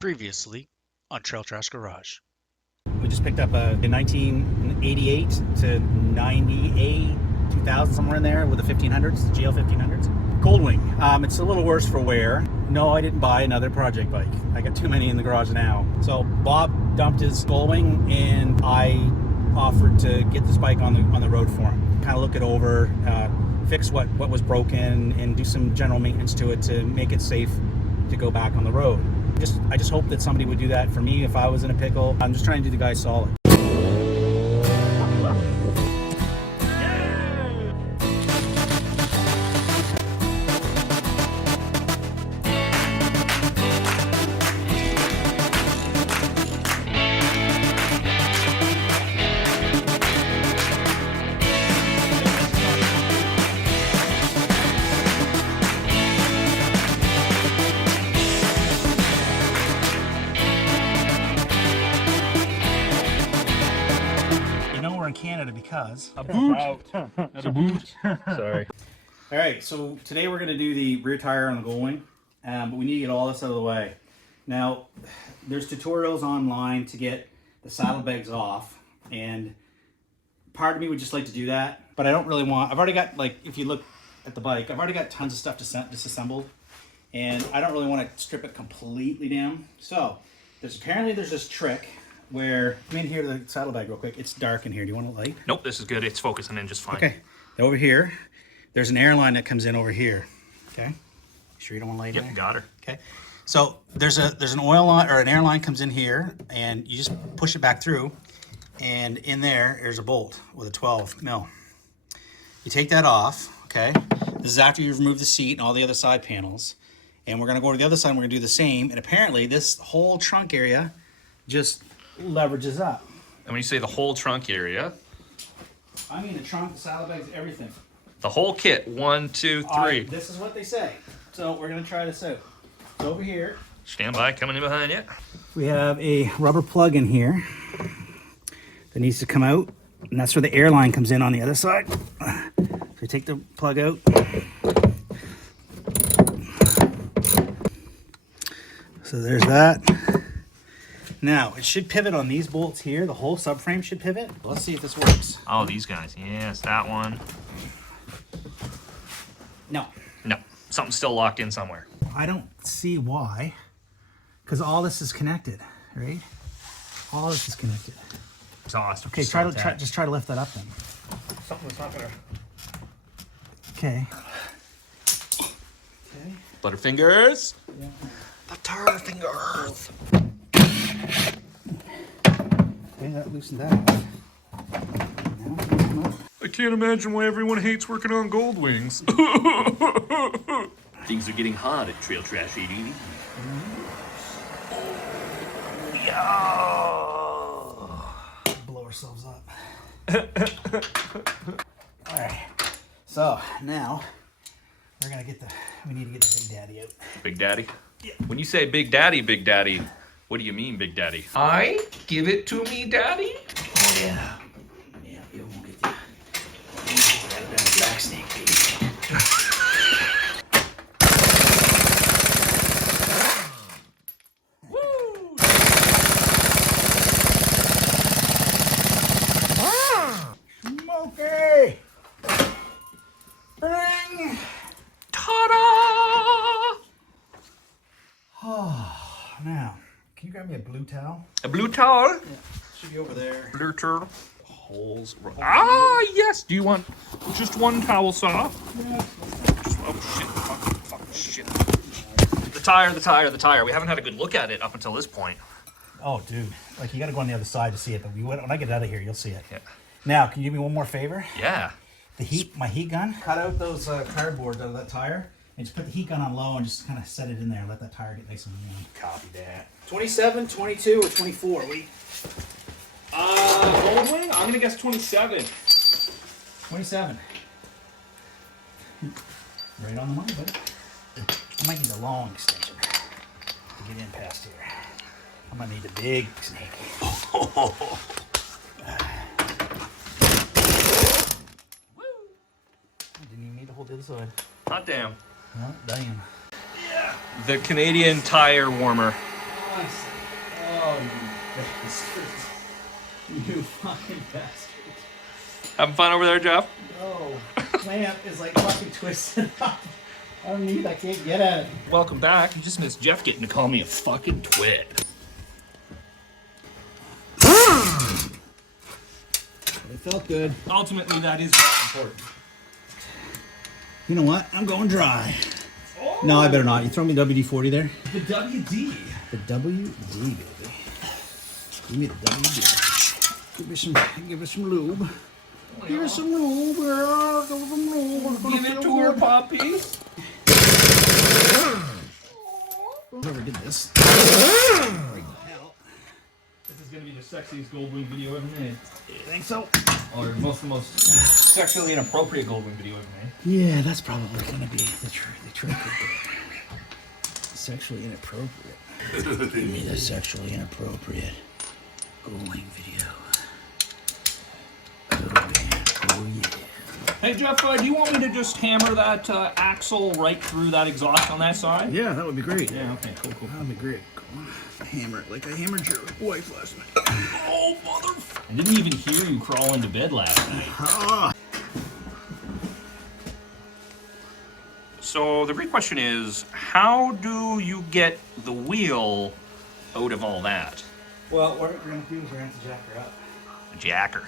Previously on Trail Trash Garage. We just picked up a 1988 to 98, 2000, somewhere in there with the 1500s, GL1500s. Goldwing. It's a little worse for wear. No, I didn't buy another project bike. I got too many in the garage now. So Bob dumped his Goldwing and I offered to get this bike on the road for him. Kind of look it over, fix what was broken and do some general maintenance to it to make it safe to go back on the road. I just hope that somebody would do that for me if I was in a pickle. I'm just trying to do the guy solid. In Canada because a boot. Not a boot. Sorry. All right, so today we're going to do the rear tire on the Goldwing, but we need to get all this out of the way. Now, there's tutorials online to get the saddlebags off, and part of me would just like to do that, but I don't really want. I've already got, like, if you look at the bike, I've already got tons of stuff disassembled, and I don't really want to strip it completely down. So apparently there's this trick where, come in here to the saddlebag real quick. It's dark in here. Do you want a light? Nope, this is good. It's focusing in just fine. Okay. Over here, there's an airline that comes in over here. Okay. Sure you don't want a light in there? Yep, got her. Okay. So there's an oil line or an airline comes in here, and you just push it back through, and in there's a bolt with a 12 mil. You take that off. Okay. This is after you've removed the seat and all the other side panels, and we're gonna go to the other side. And we're gonna do the same. And apparently, this whole trunk area just leverages up. And when you say the whole trunk area, I mean the trunk, the saddlebags, everything. the whole kit, 1, 2, 3. This is what they say. So we're gonna try this out. So over here, Stand by, coming in behind you. we have a rubber plug in here that needs to come out, and that's where the airline comes in on the other side. So we take the plug out. So there's that. Now, it should pivot on these bolts here. The whole subframe should pivot. Let's see if this works. Oh, these guys. Yes, that one. No. No, something's still locked in somewhere. I don't see why. Because all this is connected, right? All this is connected. Exhaust. Okay, just try to lift that up then. Something's not gonna... Okay. Okay. Butterfingers. Yeah. Butterfingers. Okay, that loosened that off. Now, come up. I can't imagine why everyone hates working on Goldwings. Things are getting hot at Trail Trash 80. Blow ourselves up. All right. So now we need to get the Big Daddy out. Big Daddy? Yeah. When you say Big Daddy, what do you mean, Big Daddy? I give it to me, Daddy? Oh yeah. Yeah, you won't get the back snake, baby. Woo! Smokey! Bring! Ta-da! Oh, now, can you grab me a blue towel? A blue towel? Yeah, should be over there. Blue turtle. Holes. Ah, yes! Do you want just one towel saw? Yeah. Oh, shit. Fuck, shit. The tire. We haven't had a good look at it up until this point. Oh, dude. Like, you gotta go on the other side to see it, but when I get out of here, you'll see it. Yeah. Now, can you do me one more favor? Yeah. My heat gun. Cut out those cardboards out of that tire, and just put the heat gun on low and just kind of set it in there and let that tire get nice and warm. Copy that. 27, 22, or 24? Goldwing? I'm gonna guess 27. 27. Right on the money, buddy. I might need a long extension to get in past here. I might need a big snake. Didn't even need to hold the other side. Hot damn. No, damn. The Canadian tire warmer. honestly. Oh, you bastard. You fucking bastard. Having fun over there, Jeff? No. Clamp is like fucking twisted up. I can't get at it. Welcome back. You just missed Jeff getting to call me a fucking twit. It felt good. Ultimately, that is what's important. You know what? I'm going dry. Oh. No, I better not. You throw me WD-40 there? The WD. The WD, baby. Give me the WD. Give me some lube. Give me some lube, girl. Give me some lube. Give it to her, Poppy. Whoever did this. This is going to be the sexiest Goldwing video ever made. You think so? Or the most sexually inappropriate Goldwing video ever made. Yeah, that's probably going to be the trick. Sexually inappropriate. Give me the sexually inappropriate Goldwing video. Oh, man. Oh, yeah. Hey, Jeff, do you want me to just hammer that axle right through that exhaust on that side? Yeah, that would be great. Yeah, okay, cool. That would be great. Come on. Hammer it like I hammered your wife last night. Oh, motherfucker. I didn't even hear you crawl into bed last night. So the great question is, how do you get the wheel out of all that? Well, what we're going to do is we're going to have to jack her up. A jacker.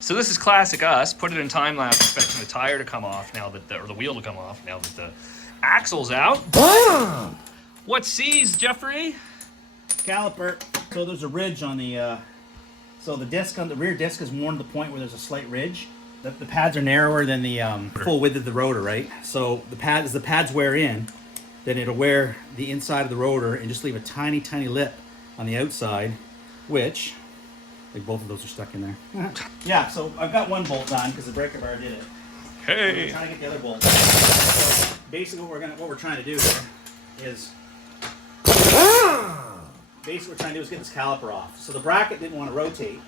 So this is classic us. Put it in time lapse, expecting the tire to come off now that or the wheel to come off now that the axle's out. What seized, Jeffrey? Caliper. So there's a ridge on the. So the disc on the rear disc is worn to the point where there's a slight ridge. The pads are narrower than the full width of the rotor, right? So as the pads wear in, then it'll wear the inside of the rotor and just leave a tiny, tiny lip on the outside, which. Like both of those are stuck in there. Yeah, so I've got one bolt on because the breaker bar did it. Hey. I'm trying to get the other bolt. So basically, what we're trying to do here is get this caliper off. So the bracket didn't want to rotate.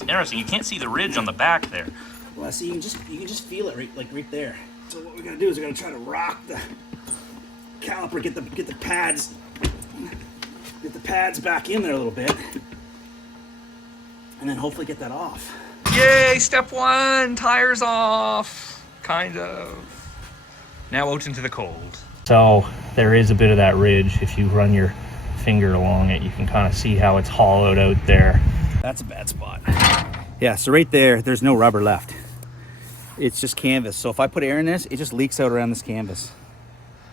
Interesting. You can't see the ridge on the back there. Well, see, you can just feel it right there. So what we're gonna do is we're gonna try to rock the caliper, get the pads back in there a little bit. And then hopefully get that off. Yay, step one, tires off, kind of. Now out into the cold. So there is a bit of that ridge. If you run your finger along it, you can kind of see how it's hollowed out there. That's a bad spot. Yeah, so right there's no rubber left. It's just canvas. So if I put air in this, it just leaks out around this canvas.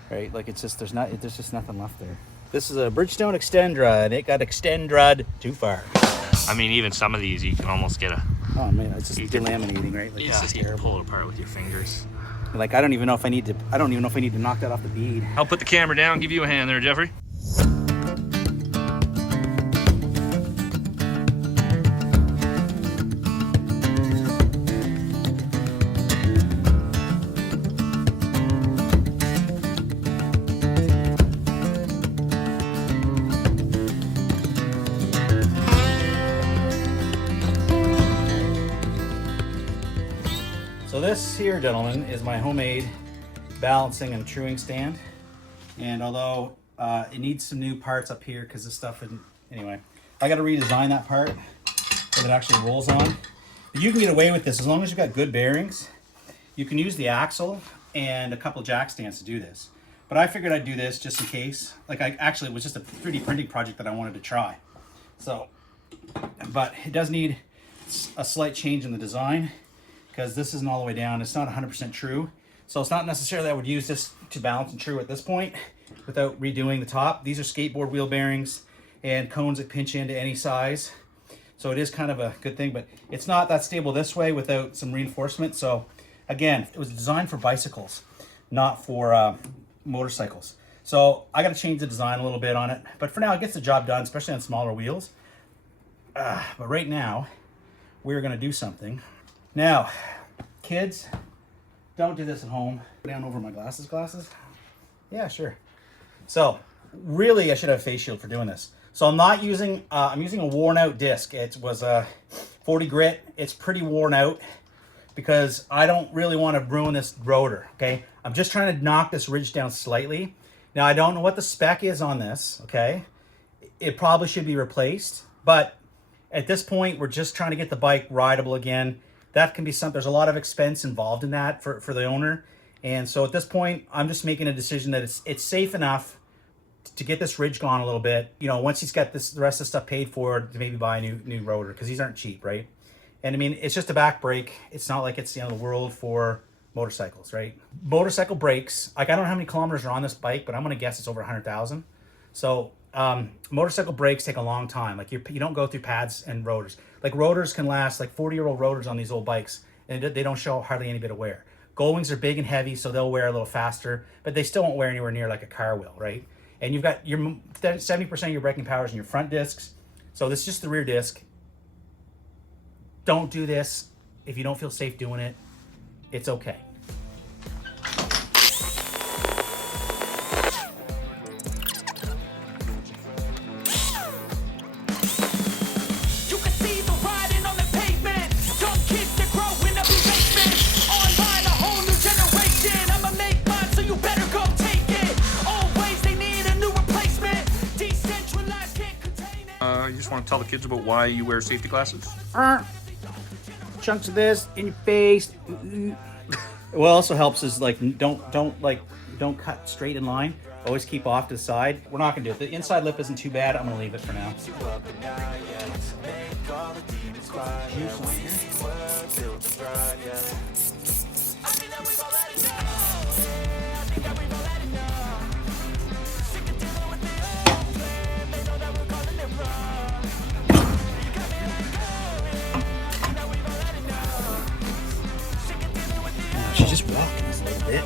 Right, like it's just, there's just nothing left there. This is a Bridgestone Extendra, and it got extended too far. I mean, even some of these, you can almost get a... Oh man, it's just delaminating, right? Like, yeah, you can pull it apart with your fingers. Like, I don't even know if I need to knock that off the bead. I'll put the camera down, give you a hand there, Jeffrey. So this here, gentlemen, is my homemade balancing and truing stand. And although it needs some new parts up here because this stuff isn't, anyway, I got to redesign that part so that it actually rolls on. But you can get away with this as long as you've got good bearings. You can use the axle and a couple jack stands to do this. But I figured I'd do this just in case. Like, it was just a 3D printing project that I wanted to try. So, but it does need a slight change in the design, because this isn't all the way down. It's not 100% true. So it's not necessarily I would use this to balance and true at this point without redoing the top. These are skateboard wheel bearings and cones that pinch into any size. So it is kind of a good thing, but it's not that stable this way without some reinforcement. So again, it was designed for bicycles, not for motorcycles. So I got to change the design a little bit on it. But for now, it gets the job done, especially on smaller wheels. But right now, we're going to do something. Now, kids, don't do this at home. Go down over my glasses. Yeah, sure. So, really, I should have a face shield for doing this. So I'm not using, I'm using a worn out disc. It was a 40 grit. It's pretty worn out because I don't really want to ruin this rotor, okay? I'm just trying to knock this ridge down slightly. Now, I don't know what the spec is on this, okay? It probably should be replaced, but at this point, we're just trying to get the bike rideable again. That can be something, there's a lot of expense involved in that for the owner. And so at this point, I'm just making a decision that it's safe enough to get this ridge gone a little bit. You know, once he's got the rest of the stuff paid for, to maybe buy a new rotor, because these aren't cheap, right? And I mean, it's just a back brake. It's not like it's the end of the world for motorcycles, right? Motorcycle brakes, like I don't know how many kilometers are on this bike, but I'm gonna guess it's over 100,000. So motorcycle brakes take a long time. Like you don't go through pads and rotors. Like rotors can last, like 40-year-old rotors on these old bikes, and they don't show hardly any bit of wear. Goldwings are big and heavy, so they'll wear a little faster, but they still won't wear anywhere near like a car will, right? And you've got your 70% of your braking power is in your front discs. So this is just the rear disc. Don't do this if you don't feel safe doing it. It's okay. You just want to tell the kids about why you wear safety glasses? Chunks of this in your face. What also helps is like don't cut straight in line. Always keep off to the side. We're not gonna do it. The inside lip isn't too bad. I'm gonna leave it for now. She's just walking a little bit.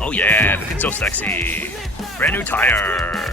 Oh yeah, looking so sexy. Brand new tire.